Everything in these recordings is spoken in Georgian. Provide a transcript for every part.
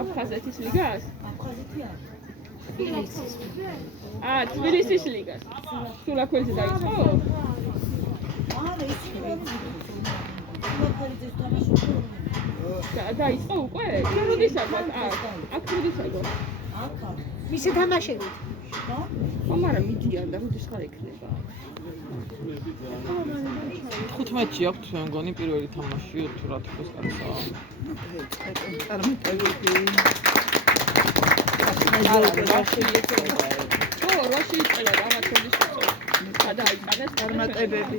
აფხაზეთის ლიგას? აფხაზეთი არ. თბილისის ლიგას. სულაქველიძე დაიწყო? არა, ისინი სულაქველიძეს თამაშობდნენ. დაიწყო უკვე? როდისაგან? აქ როდისაგან? აქ. მისი თამაშებით. მაგრამ მიდიან და როდის ხარ ექნება? 15-ში აქვს მე მგონი პირველი თამაში თუ რა თქოს კაცო. რაში იწერა ამათ როდის იწერა? გადაიწყანეს წარმატებები.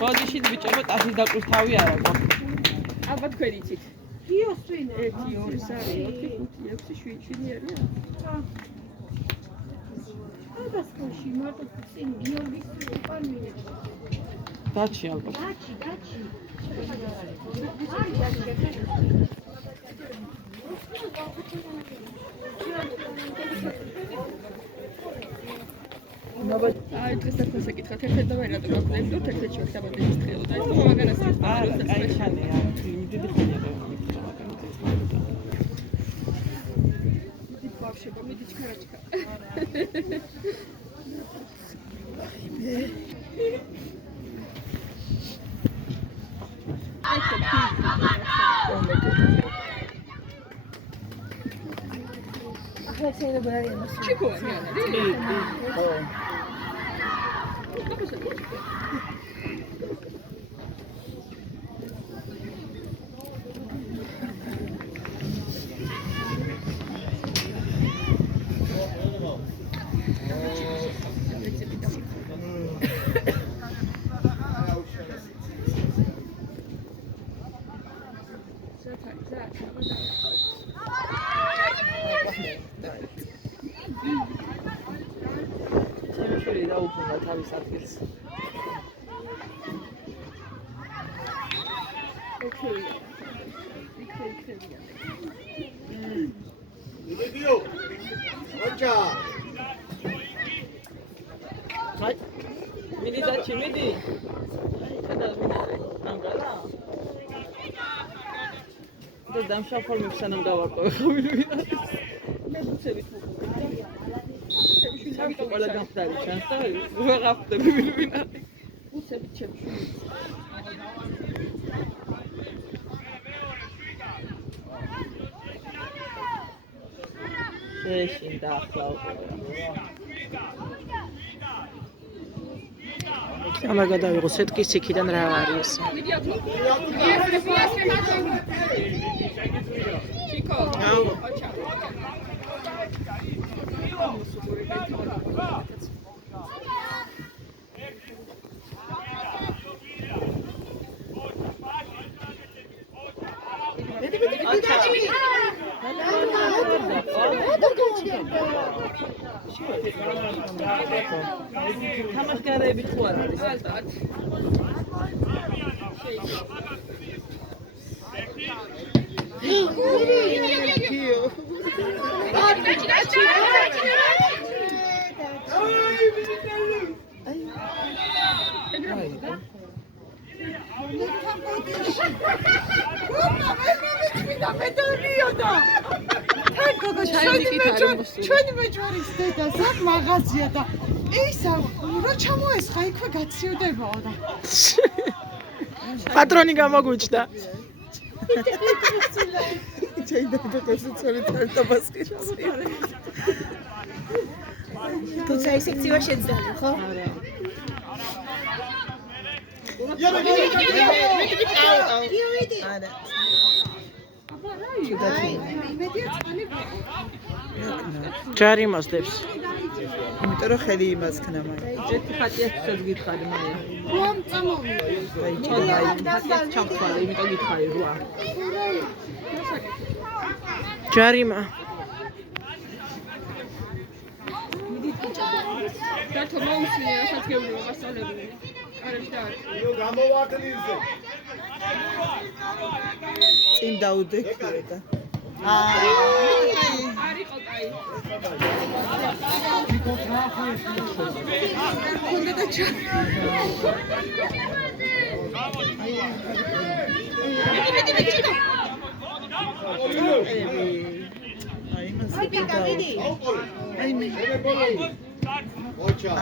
ბოდიში ბიჭებო ტასის დაკვირთავი არა გვაქვს. ალბათ თქვენ იცით. გიოს წინ 1 2 3 4 5 6 7 არიან. დასკოში მარტო წინ გიორგის უპანმინე. დაჩი ალბათ. დაჩი. აი დღესაც ეკითხათ ერთად და ვერად გვაქვს ერთ-ერთი შეხტაბადის დღეო და ეს მაგარას აი ხანია დიდი ხანია ბავშვებო მიდი ჩქარაჩქა ახლა შეიძლება რა იყოს? ჩიქოანი არის? ხო. შემოშული დაუბრუნდა თავის ადგილს. Video. Ocha. აი მიდი დაჩი მიდი. სადა მინარე. ანგალა. და დამშაფორმებს სანამ გავარკვევ ხომილი. მე ბუცებით მოყვა. სამი ყველა გამხდარი ჩანს და ვეღაფდები ვინ არის. ბუცებით ჩემშვილი. შეშინდა ახლა უკვე. ამა გადავიღო სეტკის იქიდან რა არის? ჩიკო. ოჩა. თამაშგარები თუ არ არის? ჩვენი მეჯვარის დედა საკ მაღაზია და ისა რა ჩამოესხა იქვე გაციოდებაო და პატრონი გამოგვიჩნდა. შეიძლება დასწრე თარტაბასკის. თუცა ეს სექცია შეძალე, ხო? არა. არა. ჯარი მასდებს. იმიტომ რომ ხელი იმას ქნა მაინც. ერთი ხატია თუცად გითხარი მაია. რომ წამოვიდე. აი ჩაი ხატია ჩამხვალე, იმიტომ გითხარი რვა. ჯარიმა. დათო მოუსმინე რასაც გეუბნები მასწავლებელი. კარებში და არ. გამოვარდნილზე. წინ დაუდექე და არიყო კაი. კონდა და ჩა. მოჩა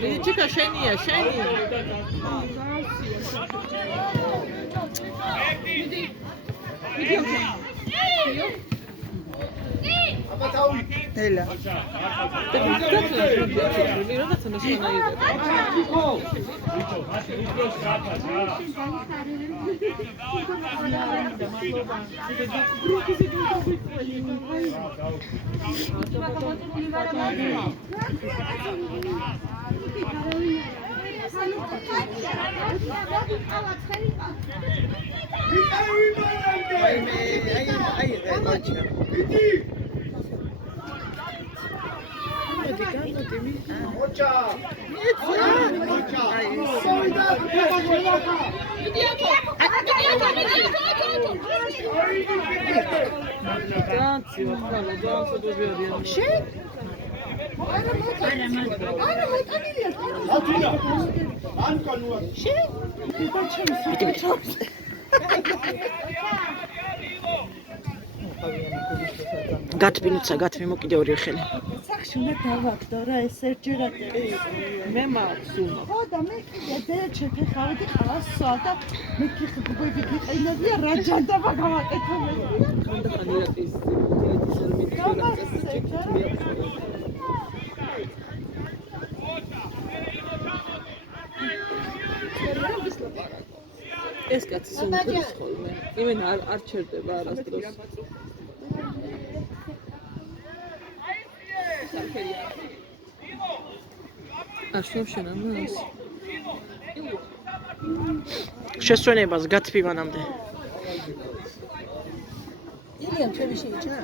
დიდი ჩიკა შენია შენი აბა თავი ელა აი მოჩა მოჩა გათბინუცა გათბი მოკიდე ორი ხელი სახში უნდა დავაგდო რა ეს ერთჯერად მე მაქვს უმა ხო და მე კიდე შეთეხავდი ყავასვა და მე გიხდები გიყინებია რა ჯანდაბა გავაკეთებდი ხანდახან ირაკის თილეთის არმიდის ეს კაცი სუნთის ხოლმე იმენ არ ჩერდება არასდროს აშოვშენ ამას შესვენებას გათბი მანამდე ილია ჩემი შეიჭრა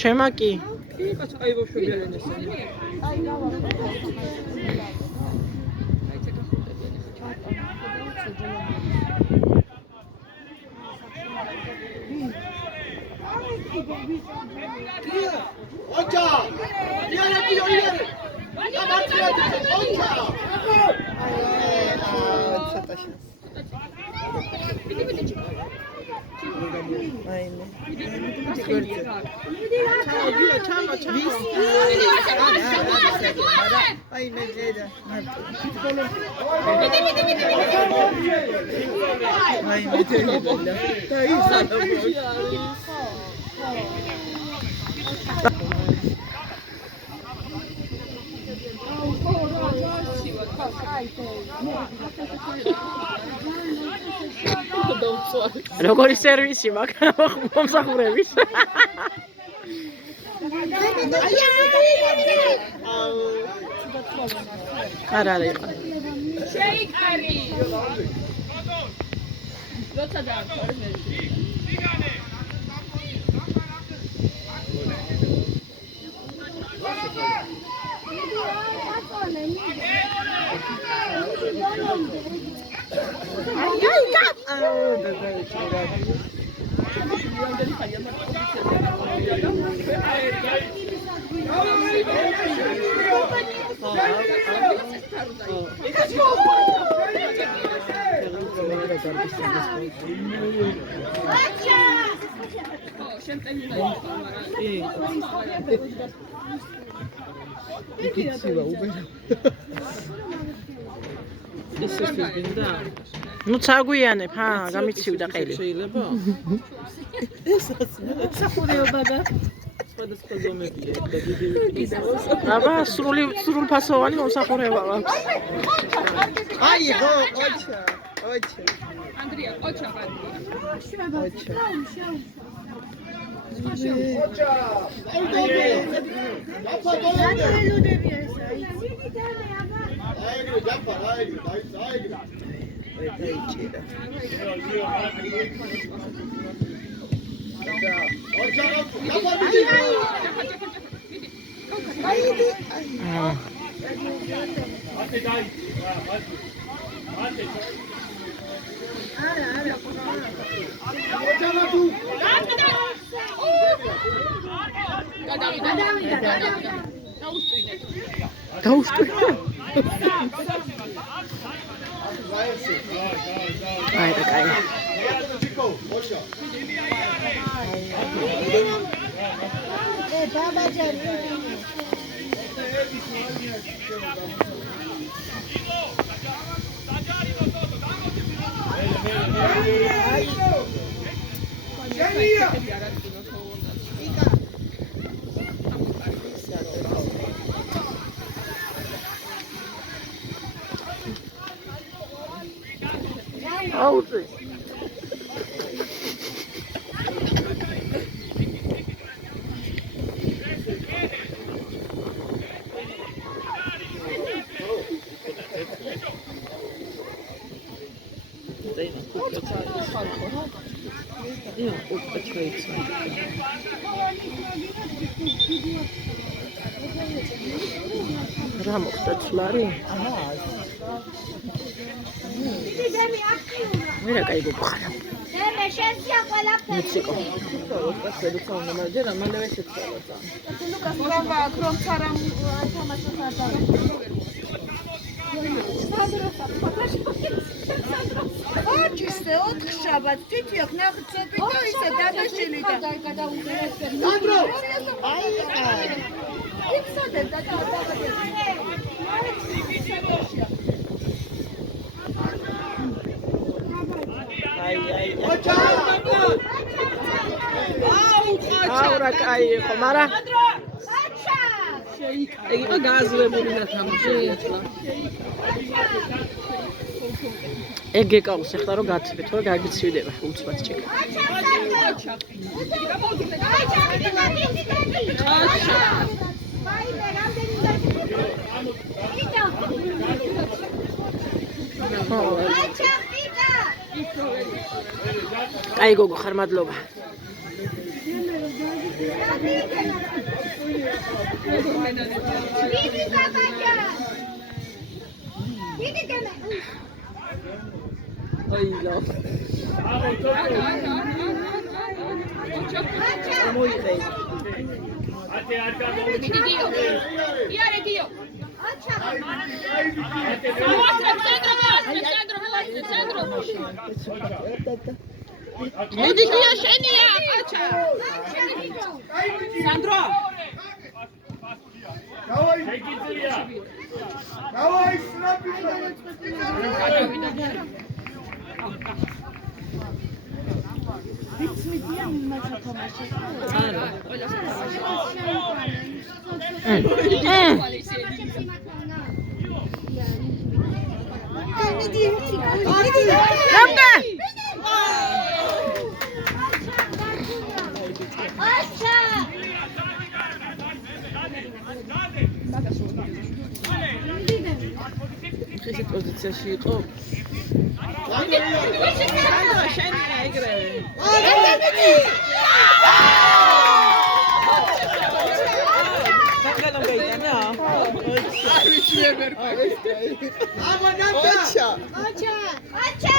ჩემა კი კაც აი ბავშვებიან ესენი აი გავა მოჩა იარე იარე მოჩა ცოტაში აიმე აიმე ჯერა აიმე და ისა როგორი სერვისი მაქვს მომსახურების არ არის შეიკარი როცა დაარქვა ნუ წაგვიანებ გამიცივდა ყელი შეიძლება სახურეობა და სხვადასხვა ზომებია და დიდი აბა სრულფასოვანი მომსახურება აქვს აი ხო ოჩა ოჩა ანდრია ოჩა ბანდია ოჩა მოჩა აიგრი დაფა აიგრი აიგრი დაიჭირა მოჩა დაფა მიდი აიდი ათე დაი ათე მოჩა თუ დაუსტვინე აი და კაი ჩიკო მოჩა აუწი რა მოხდა ცვლარი? მერე კაი გოხარა. მე შენსია ყველაფერი. მუსიკო. როცა შეიძლება უნდა მაგრამ მალევე შეცვალა. ლუკას რომა ქრომცარა თამაშობს არ და ოჩისე 4 შაბათ თითი აქ ნახცობი და ისე დაბაშილი და სანდრო აი იქცოდე და აურა კაი იყო, მაგრამ ეგ იყო გაზლებული და თამაში. ეგ გეკავს ახლა რომ გაცვით, რომ გაგიცვიდება უცბად ჩეკ. კაი გოგო ხარ, მადლობა. აილა. მოიყე. ate arka იარე გიო მიდი გია შენია აჩა სანდრო давай ეგიწია давай სნაპი ვიცმიდია იმათა თამაში ხის პოზიციაში იყო შენია ეგრევე მაგალო გაიტანა აჩა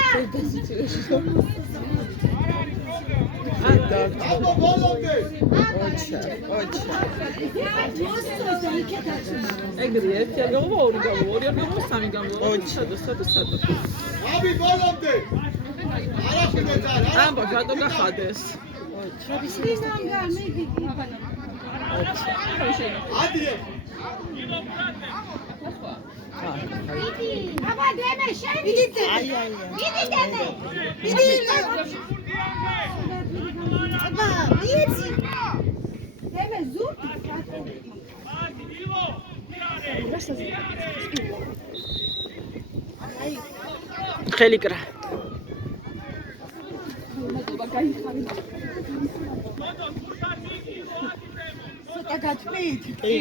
აბა ბოლომდე აჩა ეგრე ერთი არ გამო ორი გამო ორი არ გამო სამი გამო სადო აბი ბოლომდე არაფერი ძარ ამბო რატო გახადეს ადრე აბა დემე შენ მიდი მიდი დემე მიდი აბა მიდი დემე ზურგ ხელი კრა ცოტა გათმით კი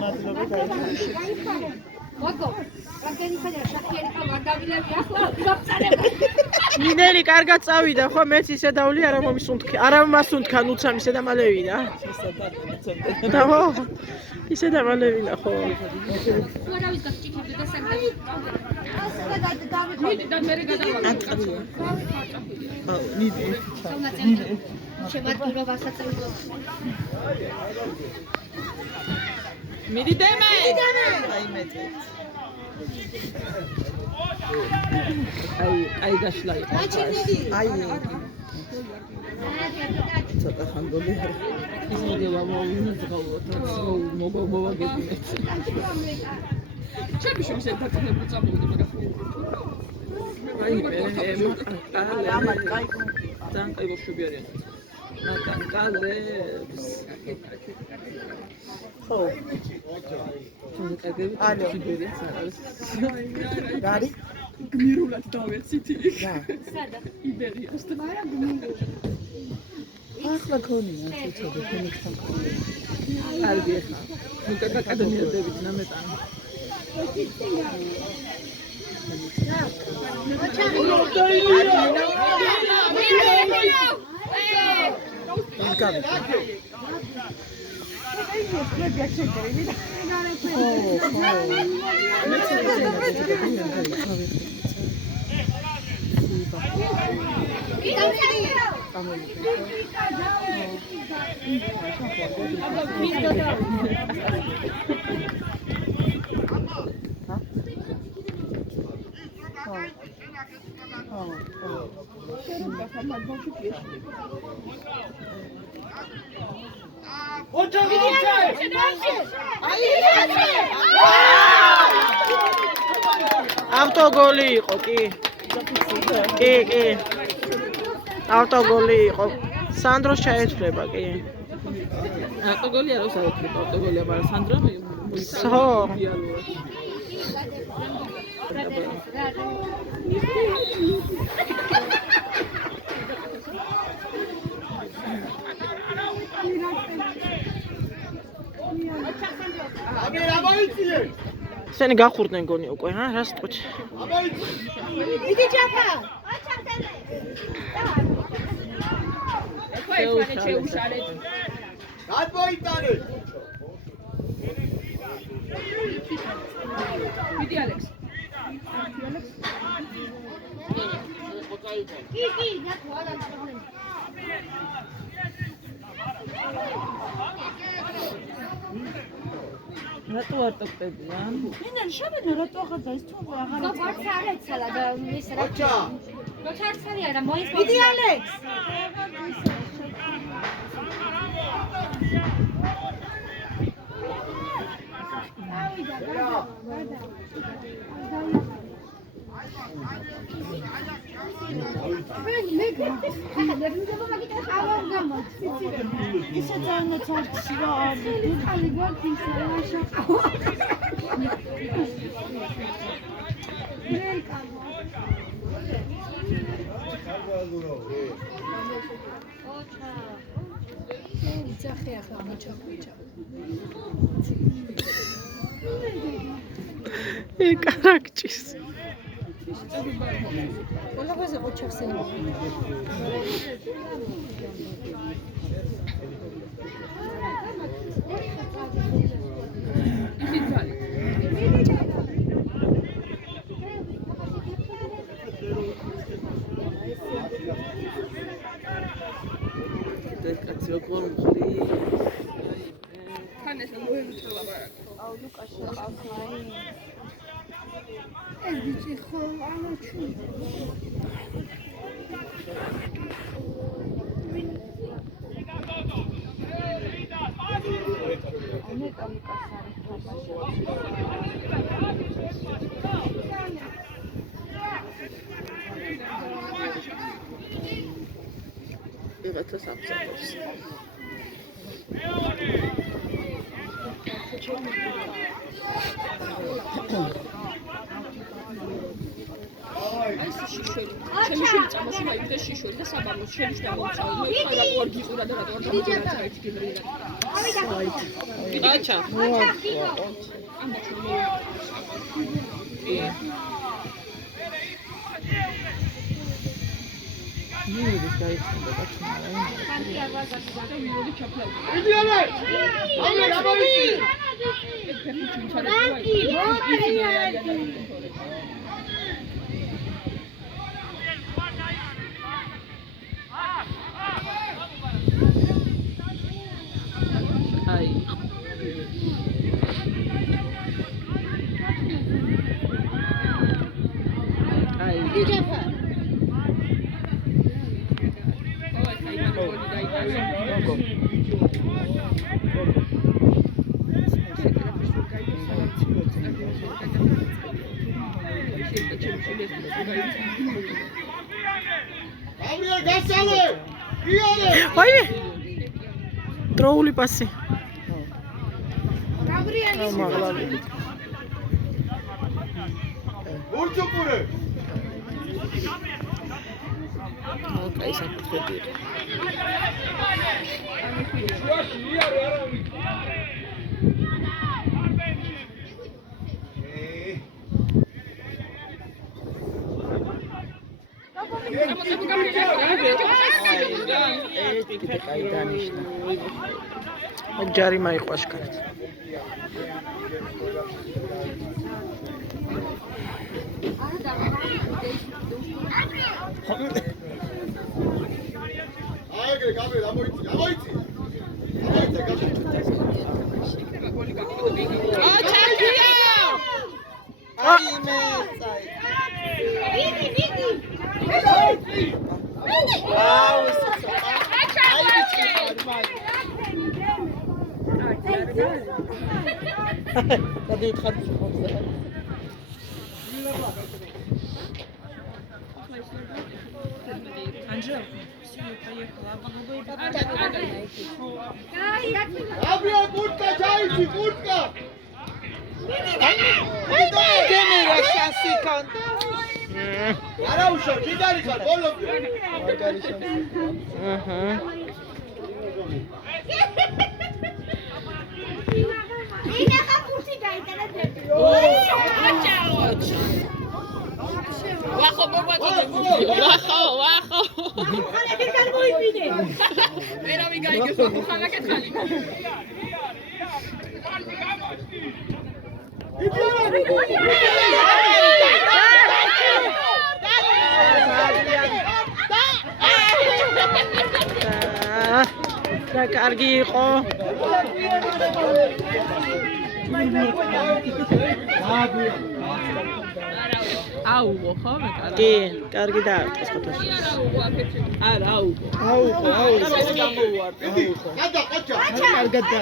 მადლობა გაიხარე მოგო რაგენი ხარ შაქიერი ხარ ვარდაგილები ახლა გაფწარება მინერი კარგად წავიდა ხო მეც ისე დავლი არა მომისუნთქი არა მასუნთქან უცამ ისე და მალე ვიდა დავა ისე და მალე ვიდა ხო უარავის გასჭიქები და საგდები მიდი და მე გადავალ მიდი შემატკივრობა საწევრო მიდი დემე აი მეტი აი გაშლა იყო. აი ცოტა ხანდული არა. ის მოდიება მოვინძღავოთ, მოგოგებინეთ. ჩემი შვილს ერთ დაწინებული წამოვიდა, მაგრამ აი ამათ კაი ძალიან კაი ბავშვები არიან. ნატან კალებს. ხო. ალო. სიბერიას არ არის. გარი? გმირულად დავეცით იქ. რა? იბერიასთან. ახლა ქონია ცოტა ფენიქთან ქონია. კარგი ხა. ნუ კაკადმიადებით ნამეტანი. ავტოგოლი იყო კი. კი. ავტოგოლი იყო. სანდროს ჩაეცვლება კი. ავტოგოლი არ აქვს ავტოგოლია, მაგრამ სანდრა ხო. აბი რა მოიწიე? სენი გახურდნენ გონი უკვე, რა სიტყვით? დიდი ჯაფა. ხო ერთმანეთს შეუშალეთ. რად მოიტანე? დიდი ალექს. კი, ნახო, არა პრობლემა. რატო არ ტოპებია? მენან შაბედო რატო აღარ დაის თუ აღარ როგორც არ ეცალა და ის რა. ოჩა. როგორც არ ცალია რა მოის. დიდი ალექს. ისე ძალიან ცარცია არის. ხალი გვაქვს შაყა. ძახე ახლა მოჩაქვიჩა. კარაქჭის. ყველაფერზე ყოჩახსენია. ისიც ვალი. ეს კაცი როგორ მხრი? თან ეს მოემწევა მაგრამ. აუ ლუკაში ყავხაი. ეს ბიჭი ხო ამოჩი. ვიღაცა სამწუხაროს. ეს შიშველი. ჩემი შვილი წამოსი მაივდა შიშველი და საბამოს შევიშ და მომწავე. მე ხარ ვარ გიყურა და რატო არ გამიგეცა ერთი გიმრინა. აჩა. მიუდის გაიხსნა კაცმა რა. მიუდი ჩაფლავდა. დიდი ალე! აბი რა მოიწიე? ეს ფერმი ჩუნჩარები. აი. გაბრიელ გასწავლე იარე ვაიმე დროული პასი ურჩუპურე კაი საკუთრები კაი დანიშნა ჯარიმა იყო აშკარად აიგრე გაბრიელ ამოიცი გაბრიელ გაბრიელ კურტკა ჩაიცი კურტკა არა უშავ ჯიდარი ხარ ბოლომდე მაგარი შანსი ინახა ხუთი გაიტანა ძები ვახო ხალე გამოიწვიდე ერავი გაიგებს ხალე კეთხალი და კარგი იყო აუღო ხო მე კარგი კი კარგი დაარტყეს ფოტოში არა აუღო ეს გამოუვარდა გადა ყაჩა კარგად და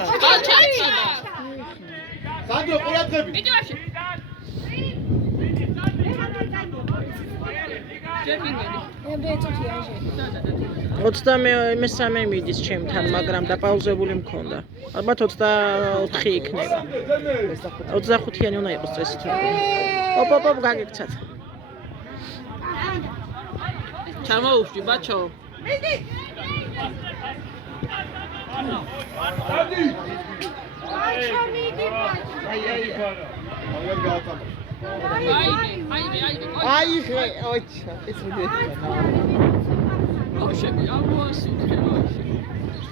სანდრო ყურადღები მიდი ვაში მე მიდის ჩემთან, მაგრამ დაპაუზებული მქონდა. ალბათ 24 იქნება. 25-იანი უნდა იყოს წესით. ოპ, გაგიქცათ. ჩამოუშვი, ბაჩო. აიღე, ოჩა, ეს მიდე. ოშები, ამოასიტე, ოშე.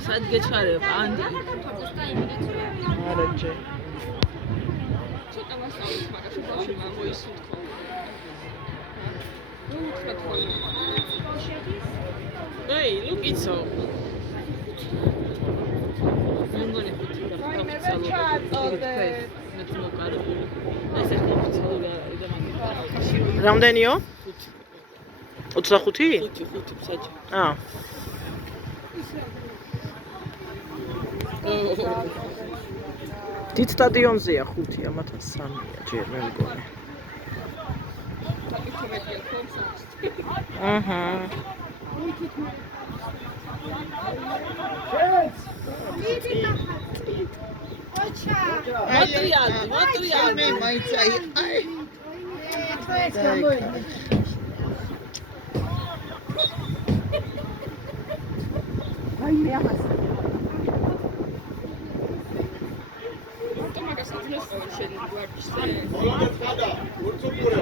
სად გეჩარებ, ანდი. არაჯე. ცოტა ვასწავლეთ, მაგას ბავშვი მოისურთხო. ეი, ლუკიცო. მე მგონი ხუთი და რამდენიო? 25? 5 საჭი. აა. დიდ სტადიონზეა 5, ამათან 3-ია ჯერ მე მგონი. აჰა. მატრიალი მე მაინც აი. აი ამას მაგას აძლევს შენ გვარდში. ბოლომდე ხადა ურცუპურე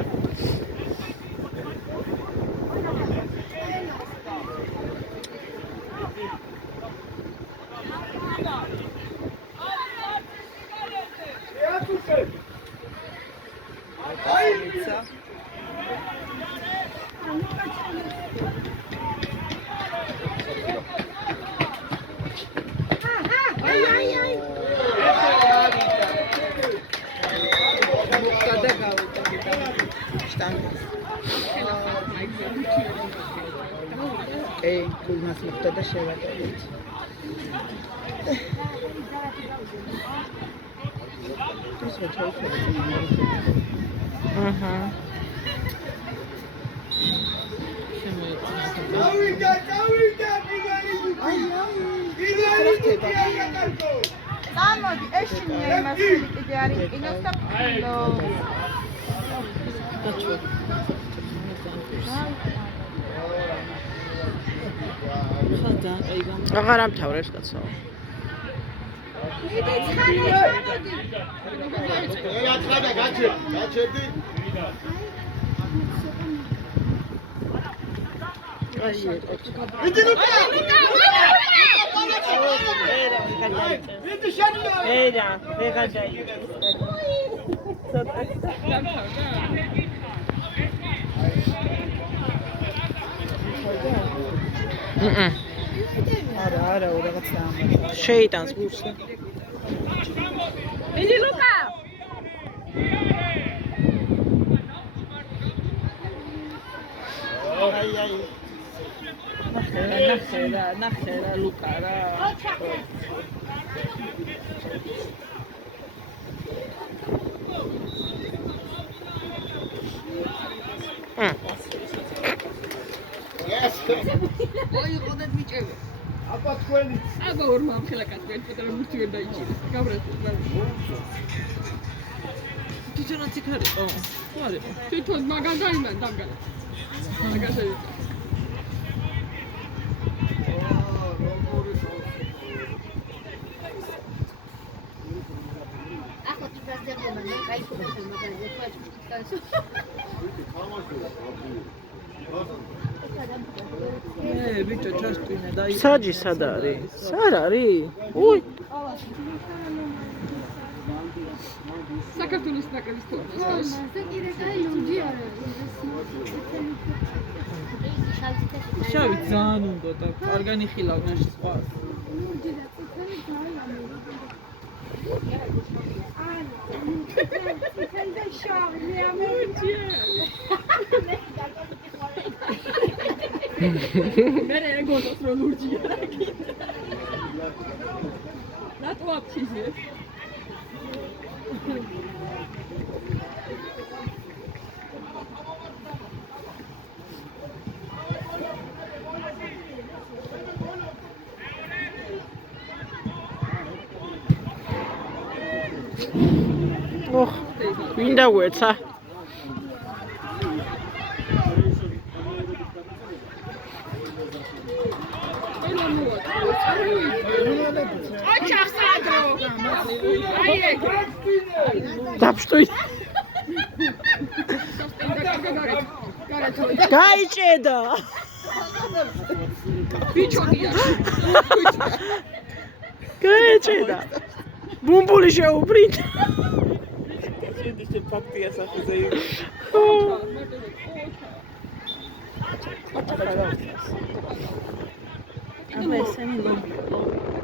იმას მოხდა და შევატევით. ეს რა აჰა. ამოდი, ეშინია იმას კიდე არის კინოს და აღარ ამთავრებს კაცო. გაჩერდი. არა, რაღაცა შეიტანს ბურსა. მიდი ლუკა. აი. ნახე რა ლუკა რა. ოი ყოდეთ მიჭები. აბა თქვენი აბა ორ მამხელა კაცი ერთად მურთი ვერ დაიჭირე. გაბრატე. თვითონაც იქ არისო? ხო არისო. თვითონ მაგაზაინან დამგალა. მაგაზაინი. ახლა თვითონ მე кайფობ მაგაზე თქვენ თქვენ ბიჭო ჩასტვინე და საჯი სად არის? სარ არის? უი. საქართველოს ნაკრების თორნას. შავი ძალიან უნდა და კარგანი ხილავნაში სხვა. მერე ეგონოს რო ლურჯია. რატო აფშიზე? ოხ, ვინ დაგვეცა? დაბშტვი. გაიჭედა. ბიჭოდია. გაიჭედა. ბუმბული შეუბრინდა. შენდიშე ფაქტია სახეზე. აბა ესენი ლობი.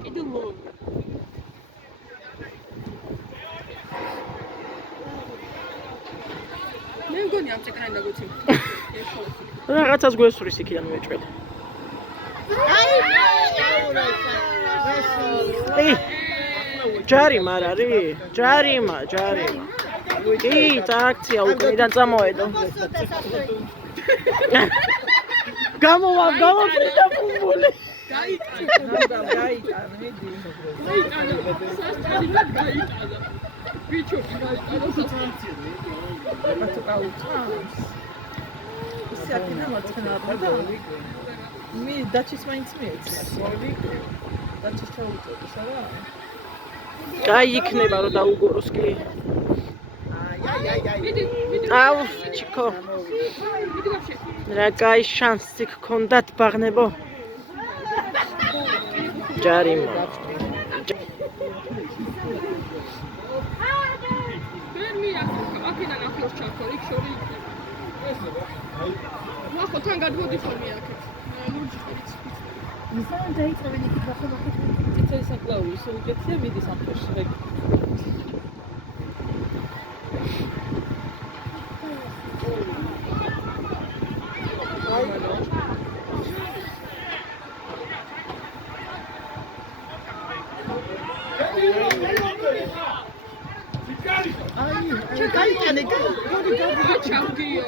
კიდე ლობი. მე მგონი ამ წეკრან დაგოცი. რაღაცას გვესურის იქიდან მეჭველი. აი ჯარიმა არ არის? ჯარიმა. კი, აქცია უკრიდან წამოედო. გამოფრინდა ბუმბული. გაიტანა. სასტანიდან გაიტანა. ბიჭო, გაიტანა სასტანიდან. რატო გაუწევს? ისე აქედა მარცხენა და მე დაჩის მაინც მიეცნას. დაჩის ჩაუწევს არა? კაი იქნება რომ დაუგოროს კი. აუ, ჩიკო. რა კაი შანსი გქონდათ ბაღნებო. ჯარიმა. ფერმია, აქედან ახლოს ჩაქორი, შორი. ნახო, თან გადმოდი ხოლმე აქეთ. ლურჯი ხარიც. ისაა დაიწყებენ იქით ახლა ციცელი საკლაური ისე უკეთია მიდის ამ ფერში. გაიტანე, ჩავდიო.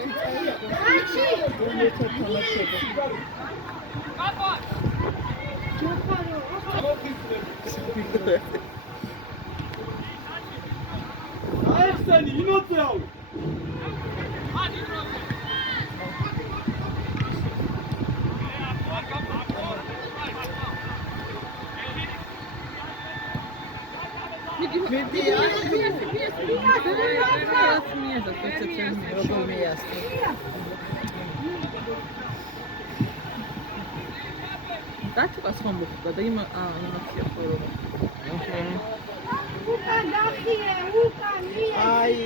აიხსენი, იმოწეავ. დაჭუკას ხომ მოხდა და იმაცია ხოლმე. უკან დახიე, უკან მია. აი.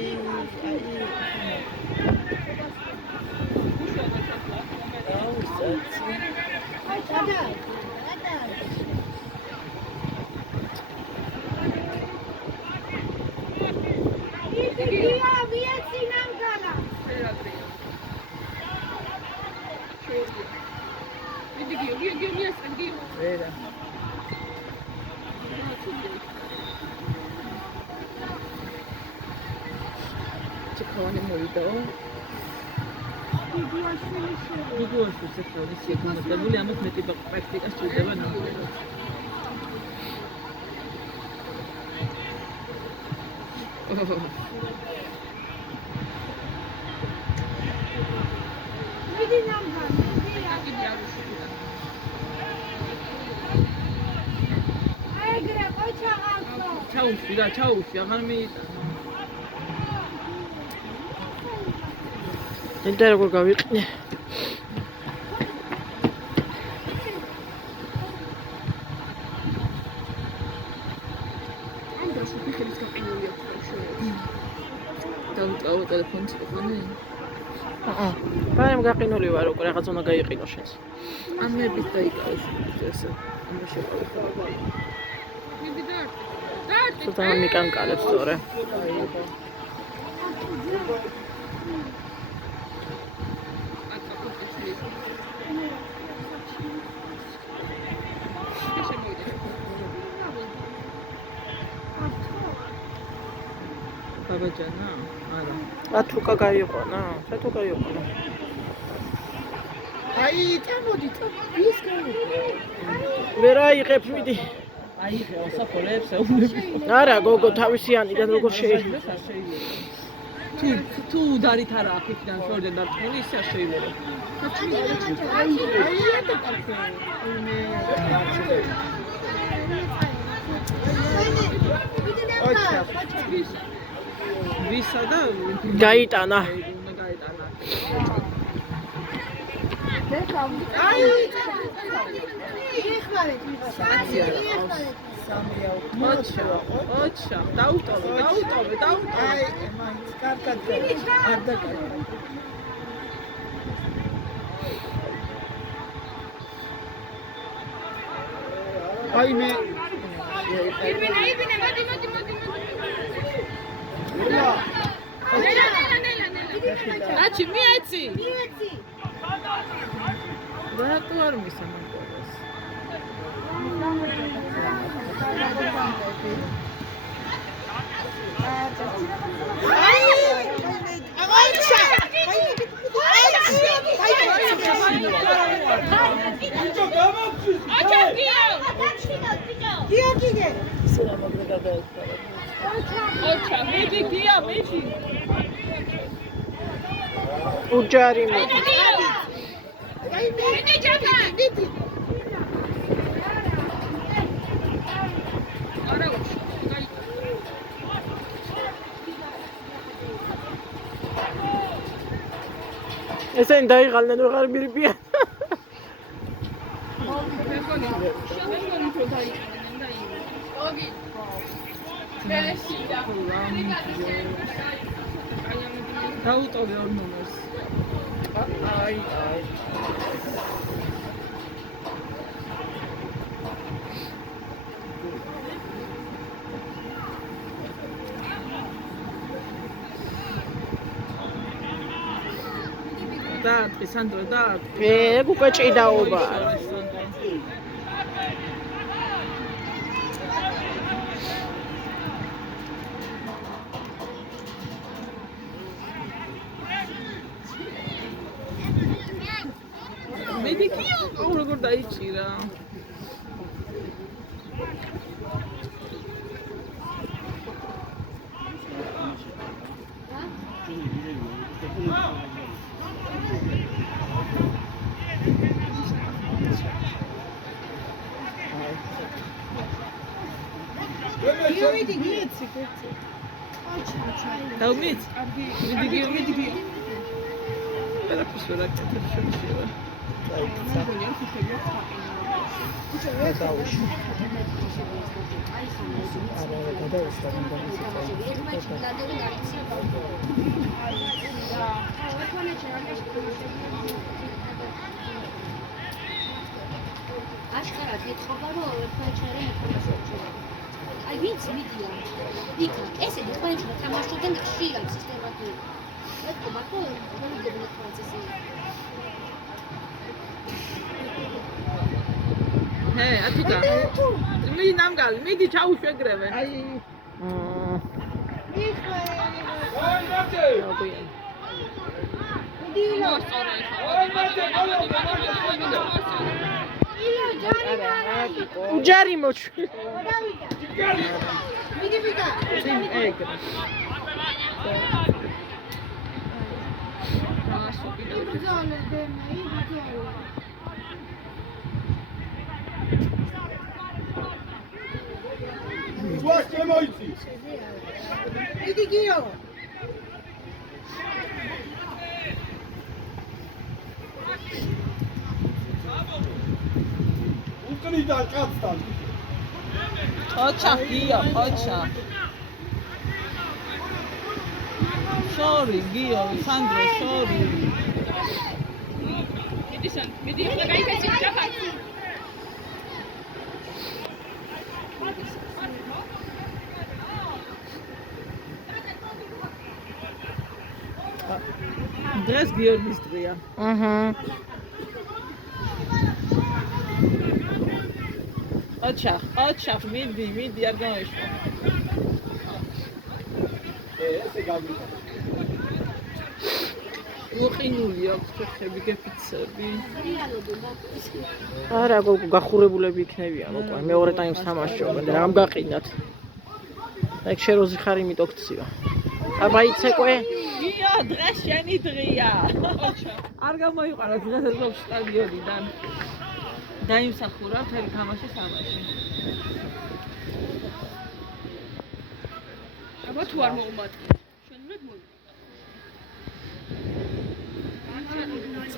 აი ჩადა. იდია ვიეცინანგალა. ვერა. ჩქოვანი მოვიდა. ვიდეოში შეფროდი შეგმოდებული ამას მეტი პრაქტიკა სჭირდება ნამდვილად. მიდი ნამგან, ეგრე ყოჩა ახლა. ჩაუშვი რა, ჩაუშვი, აღარ მიიტანა. ნეტა როგორ გავიყნე. ამ დროს ფიქრიც გაყინული აქვს ბავშვები. დავუტყავო ტელეფონს ყოხანი. ბარემ გაყინული ვარ უკვე რაღაც უნდა გაიყინო შენს. ამებით დაიკავე ესე. ამას შეყავე. მიდი დაარტყი. ცოტა მიკანკალებს თორე. ბაბაჯანა? არა. ათუკა გაიყვანა? სათუ გაიყვანა? აი, წამოდი, ის გაიყვანა. ვერ აიღებს მიდი. აიღე ოსაფოლებს ეუბნები. არა, გოგო თავისიანიდან როგორ შეიძლება? თუ დარით არა აქ იქიდან შორიდან დარწმული ისე არ შეიძლება. ვისა და გაიტანა. უნდა გაიტანა. ოჩა, დაუტოვე. აი, მაინც კარგად არ დაკარგა. აი მე აჩი მიეცი. რატო არ მისამაგდოს? ოჩა, მიდი გია, მიდი. უჯარი მიდი. ესენი დაიღალნენ ვეღარ მირბიან. დაუტოვე ორ ნომერს. აი. დაატყი სანდრო დაატყი. ეგ უკვე ჭიდაობა. ვიცი რა. დავმიც? მიდი გიო. ვერაფერს ვერ აკეთებ შემიძლია. აშკარად ეთქობა რომ ერთმანეთში ეთამაშობენ. აი ვინც მიდია. იქ ესე ერთმანეთში თამაშობენ ხშირად სისტემატურად. ეთქო მარტო მოგიგებინეთ პროცესი. ჰე, ათიკა. მიდი ნამგალი, მიდი ჩაუშვეგრევე. აი. უჯარი მოჩვი. მიდი ვიდა. ეგრე. ვას შემოიცი. მიდი გიო. უკნიდან კაცთან. ოჩა გიო, ოჩა. შორი გიო, სანდრო შორი. მიდი ახლა გაიქეცი შახარ. დღეს გიორგის დღეა. ოჩა, მიდი, არ გამოეშვა. ესე გაგვიქვა. უყინული აქვს ფეხები, გეფიცები. არა, გოგო გახურებულები იქნებიან უკვე. მეორე ტაიმს თამაშობენ. რამ გაყინათ? ეგ შეროზი ხარ იმიტომ გწივა. აბა იცეკვე. გიო, დღეს შენი დღეა. არ გამოიყარა დღეს ეს სტადიონიდან. დაიმსახურა მთელი თამაში თამაში. აბა თუ არ მოუმატე. შენურად მოი.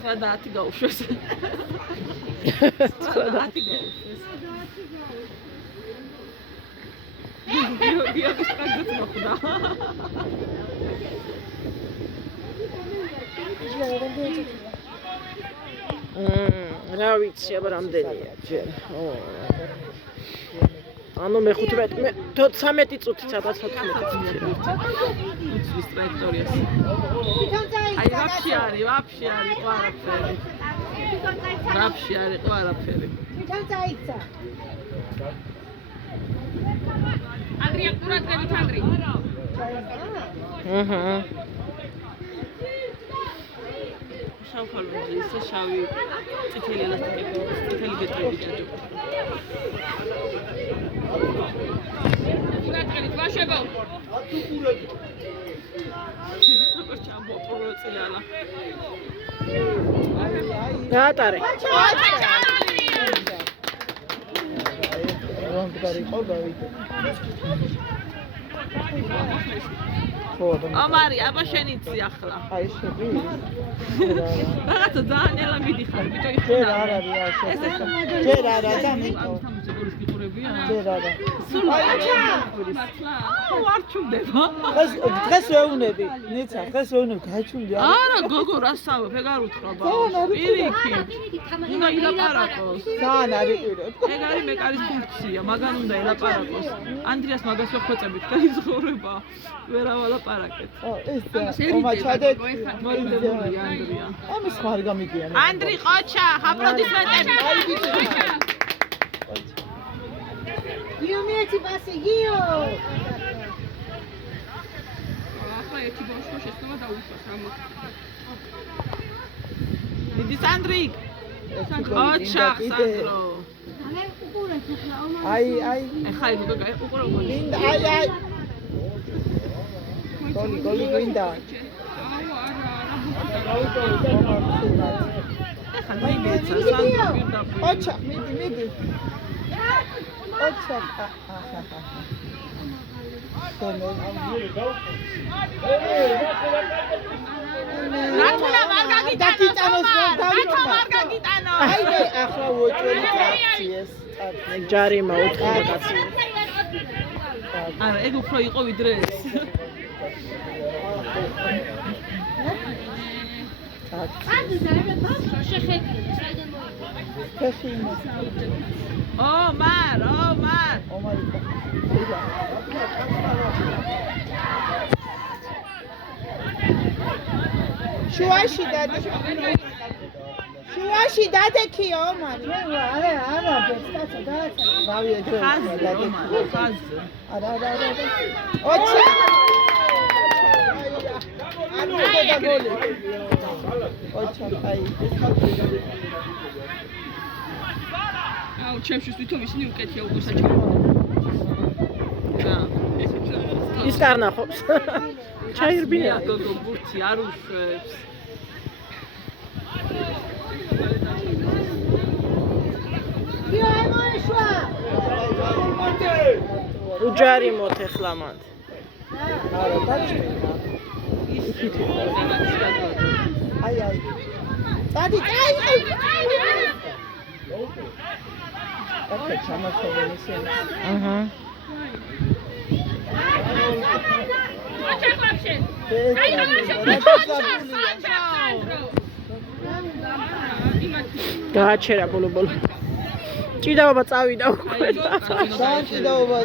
9-10 გაუშვეს. 9-10 გაუშვეს. გიორგის ტრაგედიაც მოხდა. რა ვიცი, აბა რამდენია ჯერ. ანუ მე 13 წუთი სადაც 14 წუთი. უცვის ტრაექტორიას. აი ვაფშე არის, ყო არაფერი. ვაფშე არის, ყო არაფერი. თვითონ წაიქცა. ანდრია ყურადღებით ანდრი. შავხალოზე ისე შავი წითელი ელასტიკები, წითელი ბეტრები ჭაჭო. ყურადღებით ვაშებო. როგორ ჩამოპროციალა. გაატარე. ამარი, აბა შენიცი ახლა. აი შევი. რაღაცა ძალიან ელა მიდიხარ, ბიჭო იხნა. ჯერ არ არის ასე. ჯერ არა და მიყო. ჯერ არა. სულ აჩა. არ ჩუნდება. დღეს ვეუნები, ნიცა, დღეს ვეუნები, გაჩუნდი. არა, გოგო, რასავებ, ეგ არ უთხრა ბავშვს. პირიქით. უნდა ილაპარაკოს. ძალიან არის პირობ. ეგ არის მეკარის ფუნქცია, მაგან უნდა ელაპარაკოს. ანდრიას მაგას ვეხვეწებით, გაიზღორება. ვერავალაპარაკეთ. ეს ომა ჩადეთ. მოიდებული ანდრია. ამის ხარ გამიგია. ანდრი ყოჩა, აპლოდისმენტები. გიო მიეცი პასი, გიო. ახლა ერთი ბავშვი შეცდომა დაუშვას რა მოხდა. მიდის ანდრი. ოჩა სანდრო მე უყურებ ახლა ომა აი ხაი როგორ უყურე გინდა აი გოლი გინდა ოჩა მიდი ოჩა რატომა არ გაგიტანო აი ახლა უოჭველი ტრაქციეს ჯარიმა უთხარ კაცი არა ეგ უფრო იყო ვიდრე ეს შეხედი საიდან მოიწვა ფეხი ომარ შუაში დადექი ომარ არა ბესტაცა დააცა რავია ჯო ხაზი არა ოჩა არა გოლი ოჩა აი აუ ჩემთვის თვითონ ისინი უკეთია უკვე საჭირო ის კარნახობს ჩაირბინია გოგო ბურთი არ უშვებს უჯარი მოთეხლა მანდ არა დაჭირა აი წადი აკა ჩამოხევენ ისინი აჰა გააჩერა ბოლო ჭიდაობა წავიდა უკვე ჭიდაობა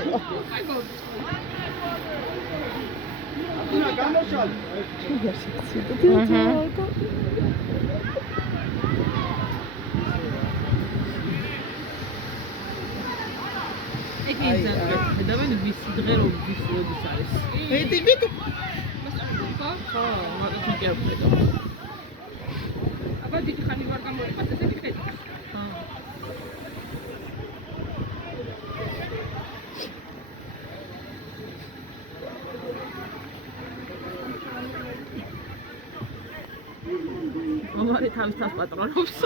ეგ ინტერნეტი დავენ ვის დღე რო ვის არის ვიდი ხო მაგათი კი აქვს აბა დიდი ხანი ვარ გამორიყავს ესე მიხედი ომარი თავის თავს პატრონობს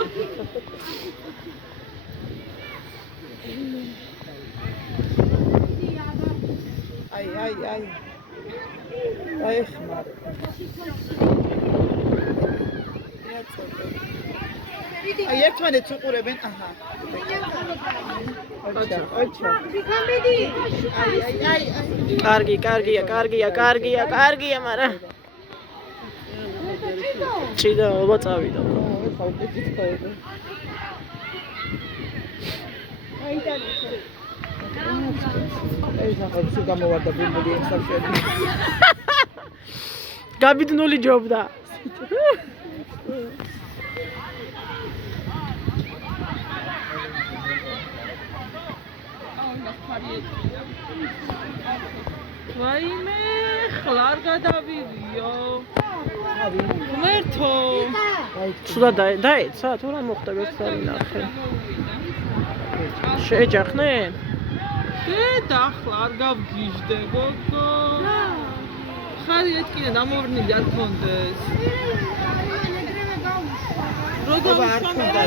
აი ხმარ აი ერთმანეთს უყურებენ აჰა ოჩა აი კარგია მარა ჭიდაობა წავიდა გაბიდნული ჯობდა ვაიმე ხლარ გადავიდიო ღმერთო ცუდა დაეცა თუ რა მოხდა ვეცდავინახე შეეჯახნენ დედახლა არ გავგიჟდე გოგო ხარი ეთკინა დამორნილი არ ქონდეს როგორ არ ქონდა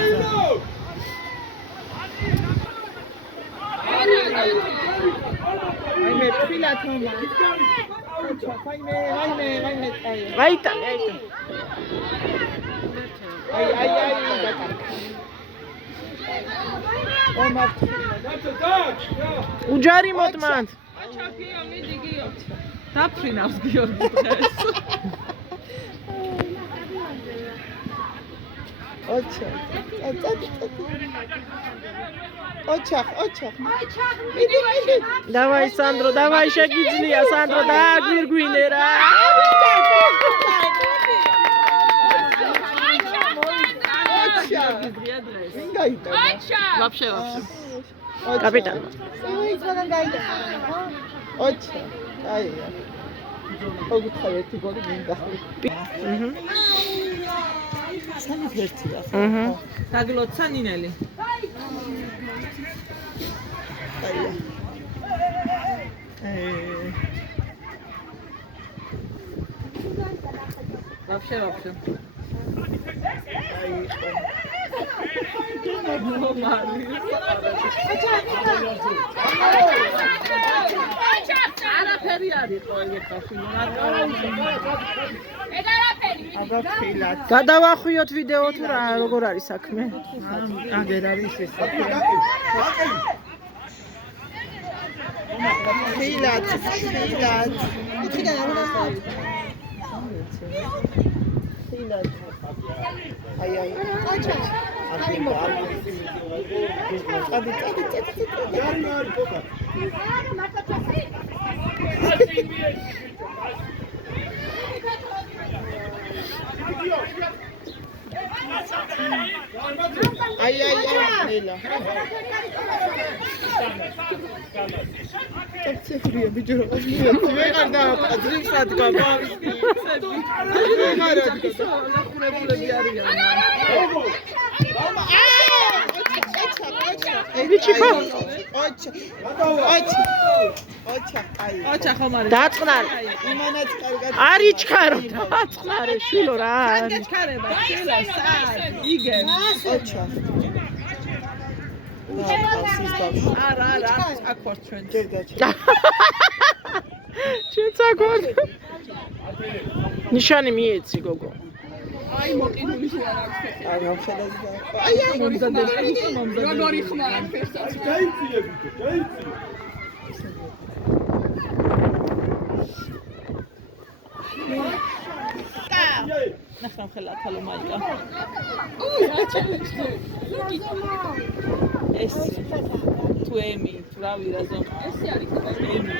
აი მე ფილა თომა აიტა აი უჯარი მოტმანთ აჩაფია მიდი გიო დაფრინავს გიორგი დღეს ოჩახ მიდი დავაი სანდრო დავაი შეგიძლია სანდრო დააგვირგვინე რა ვაფშე კაპიტანმა ოჩა აი ოგუთხარ ერთი გოლი მინდა სამით ერთია. აჰა. დაგლოცა ნინელი. Вообще. არაფერი არ იყო ეს ხალხი. გადავახვიოთ ვიდეო თუ რა როგორ არის საქმე? აგერ არის ეს. ფილად. იქიდან არ არის. ფილად. აი. აჩა. აი, ნელა. კაცებრია ბიჭო რა მია. ვეღარ დააყდრივ სადგა ბავის. ვეღარ აღკურებულები არიან. ვიჩიფა. ოჩა ხომ არის. დაწყნარ. იმანაც კარგად. არიჩქარო, დაწყნარე შვილო რა. გეჩქარება, შელა, სად, იგე. ოჩა. არა, აკორ ჩვენ. ჯერ გაჩერდა. ჩვენ წაგორ. ნიშანი მიეცი გოგო. აი მოკიდული შეარ აქვს. აი ამხელას და. როგორი ხმა აქვს ფერსაც. გაიწიე ბიჭო, გაიწიე. ნახე ხელა თალო მაიკა. რა ჩამეჩდე. ეს თუ ემი, თუ რავი რა ზომ. ესე არის ემი.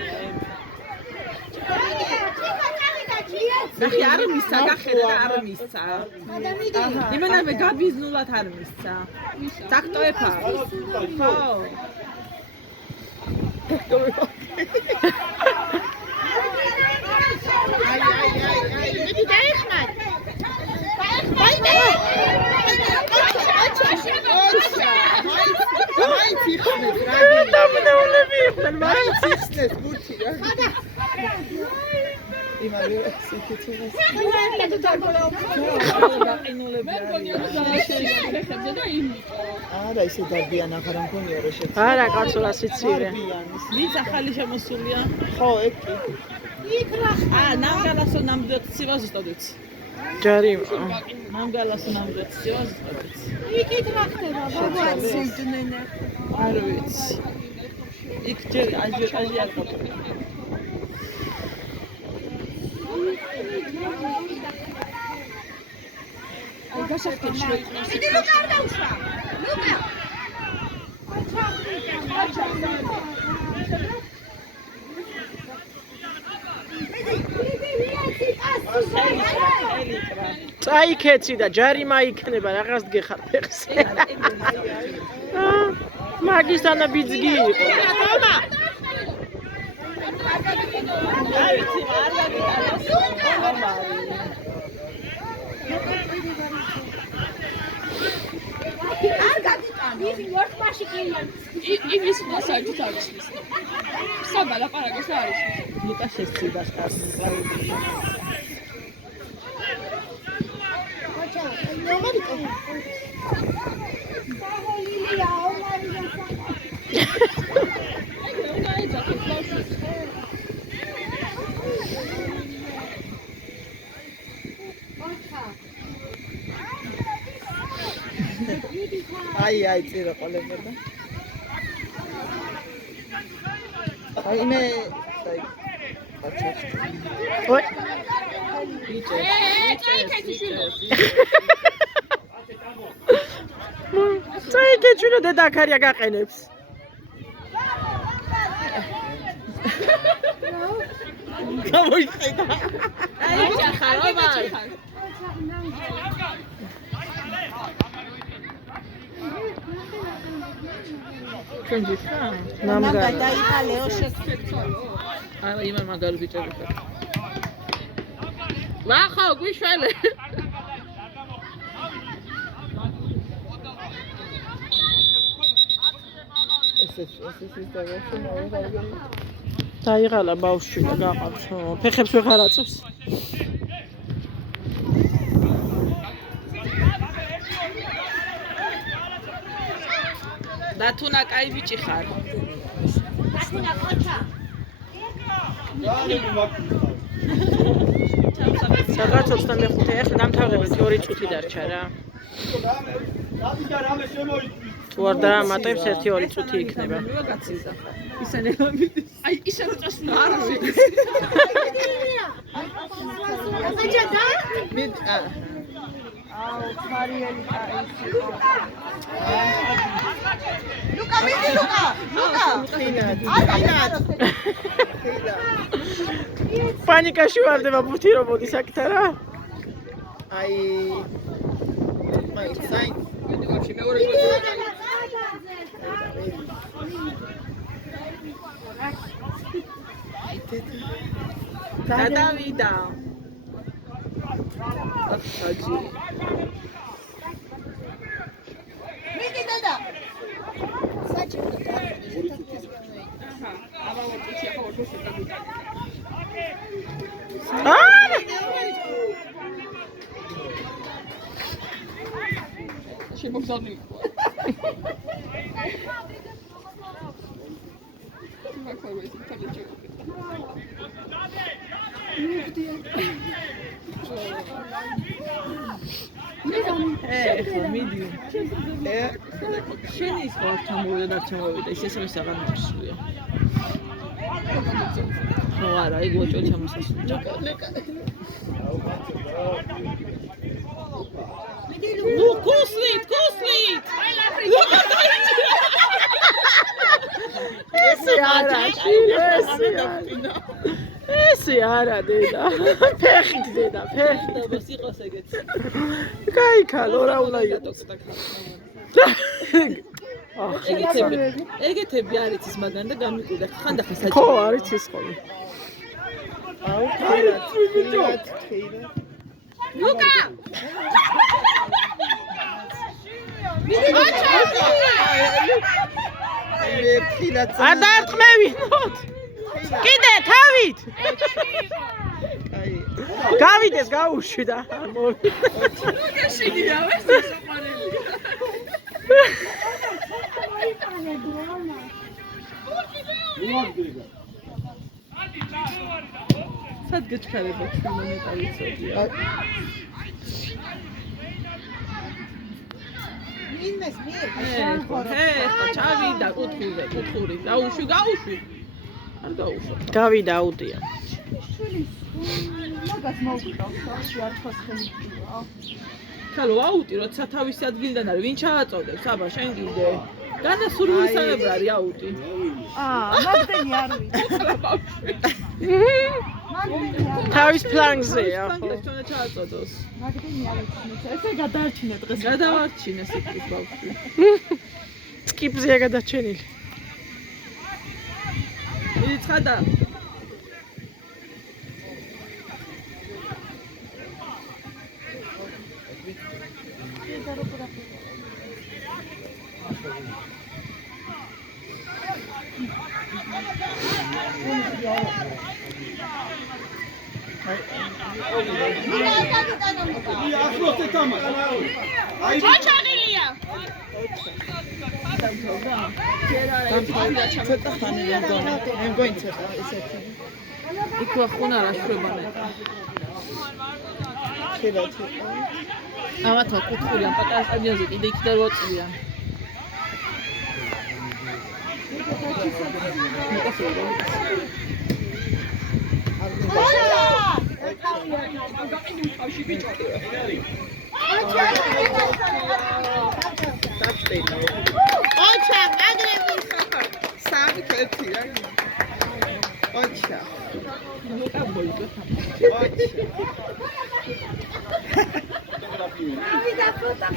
ნახე არ მისცა, გახედა არ მისცა. იმენავე გაბიზნულად არ მისცა. ძაქტოეფა. ხო. აი. მე დაიხმარ. მაინც იხნეს რა. დამნეულები იყვნენ, მაინც იხნეს გუთი რა. იმავე სიკეთილეს. არა ისე დაბიან აღარა მგონია რომ შეცდა. არა, კაცოლა სიცივე. ვინც ახალი შემოსულია? ხო, ეგ კი. ნამგალასო ნამდვილად ზუსტად ჯარიმა. ნამგალასო ნამდვილად ზუსტად. იქით რა ხდება, ბაბაც სიძნენ. არ ვიცი. იქ ჯერ აჟი არ ყოფილა. აი გასახდით შეიყვანს. იდი ლუკა არ დაუშვა. ლუკა. წაიქეცი და ჯარიმა იქნება რაღაც გეხარ ფეხს. მაგისთანა ბიძგი იყო. არ ვიცი, არ დაგიტანოს. არ გადიტანო. ის ვორტმაში კიან. იმის მასაჯით არის. საბა ლაპარაკოს რა არის? ლუკა შეცდიდა ხას. აი წირა ყოლებოდა. აი მე ой წაიქეჩვილო დედაქარია გაყენებს. გამოიხედა. აი ხარო მარ. ჩვენ ჯიქა? ნამგა დაიხალეო შექცეო. არა იმან მაგარი ბიჭები ხარ. ვახო გვიშველე. დაიღალა ბავშვი და გაყავთ. ფეხებს ვეღარ აწევს. და თუ ნაკაი ბიჭი ხარ. სადღაც 25 ახლა დამთავრებით 2 წუთი დარჩა რა. თუ არ დაამატებს 1-2 წუთი იქნება. გაციზა. ისინი მომიდის. აი ისე რომ წასვლა არ არის. ლუკა მიდი ლუკა პანიკაში ვარდება ბუთი რომ მოდის აქ რა. აი მაინც მე ვაფშე მეორე წუთი. გადავიდა. ახაჯი. მიდი დედა აჰა, აბა წუთი ახლა ვერ შევდაგუდა. შემოგზავნილი იყო. მაგარი ის თალეჭი. მიდი. შენ ის ვარ ჩამოვიდა და ჩამოვიდა. ის ესმის აღარ მოსულია. ხო არა, ეგ მოჭო ჩამოსასწრა. ნუ კუსლით. ესე არა დედა. ფეხით დედა, ფეხით. დაბას იყოს ეგეც. გაიქალო რა უნდა იყოს. ეგეთები არ იცის მაგან და გამიკვირდა. ხანდახან საჭირო. ხო, არის ის ხოლმე. აუ ხეირად ლუკა! მე ფილად არ დაარტყმევინოთ. კიდე თავით. აი გავიდეს გაუშვი და არ მოვიდა. შეგიდა ეს საყვარელი. სად გეჩქარება მონეტალიცოდია. ინმეს ეხა ჩავიდა კუთხური. გაუშვი. არ გაუშვა. გავიდა აუდია. მაგას მოვკრავ არ ხოს ხელი. ხალო აუტი როცა თავისი ადგილიდან არის ვინ ჩააწოდებს აბა შენ კიდე განასურველი სამებრარი აუტი მაგდენი არ ვიცი თავის ფლანგზეა ხო ჩვენ ჩააწოდოს მაგდენი არ ვიცი ესე გადაარჩინე დღეს გადავარჩინე სიტყვის ბავშვი სკიპზეა გადაჩენილი ცხადა იქ ხუნა რა შვება მე ამათ კუთხური ამ პატარა სტადიონზე კიდე იქ და 8 წლიან ოჩა აგრები ხარ სამი კეთი რა ოჩა ავიდა ფოტო